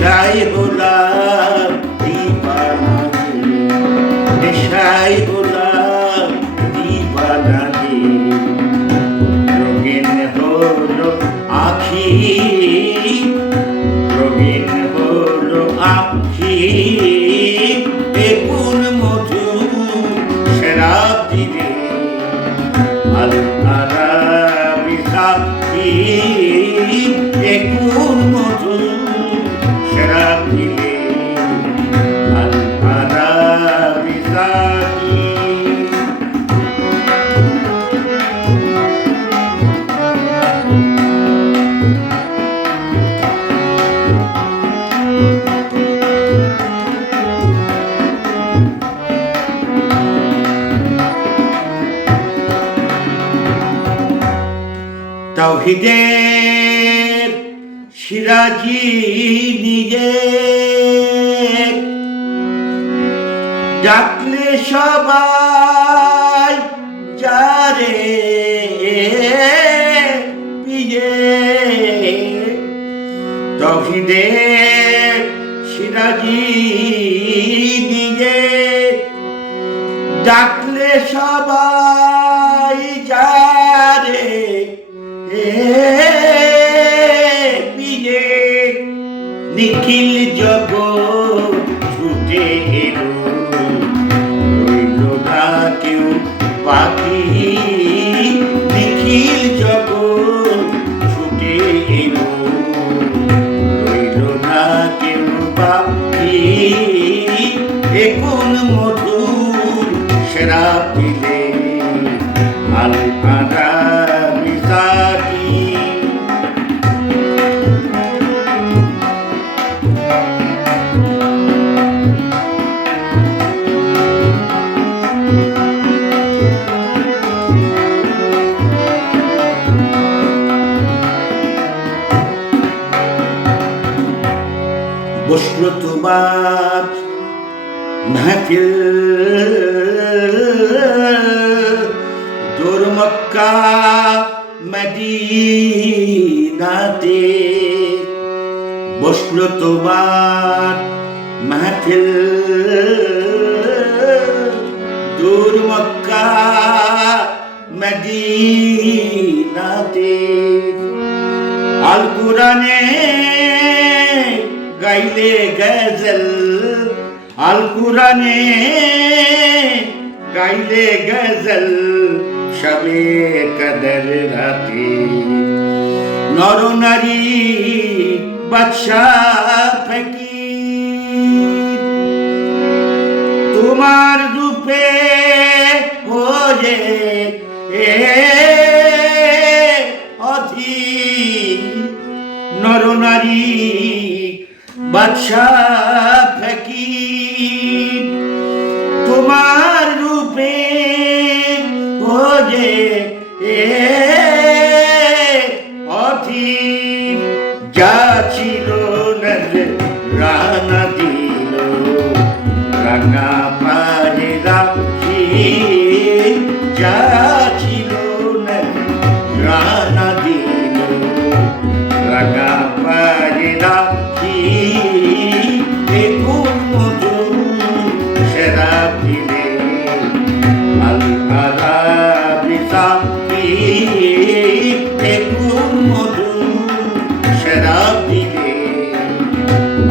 নেশাই হলাম দিবানাকে নেশাই হলাম দিবানাকে রঙিন হলো আখি, রঙিন হলো আখি। বেগুন মধু শরাব দিলে আল আরাবি সাকি তৌহিদের সিরাজি নিজে ডাকলে সবাই যারে পিয়ে তৌহিদের সিরাজি নিজে ডাকলে সবাই Lucky. বসল তোমার মাহফিল। দূর তোমার মাহফিল। দূর মক্কা মদিনাতে আল কুরানে গাইলে গজল, আল কুরানে গাইলে গজল সবে কদর রাতে। নর নারী, বাদশাহ ফকির। তোমার রূপে হয়ে এ অধীর। নরনারী বাদশাহ ফকির তোমার রূপে হয়ে এ অধীর। যা ছিল রানা দিল রাঙা পারে রাখি।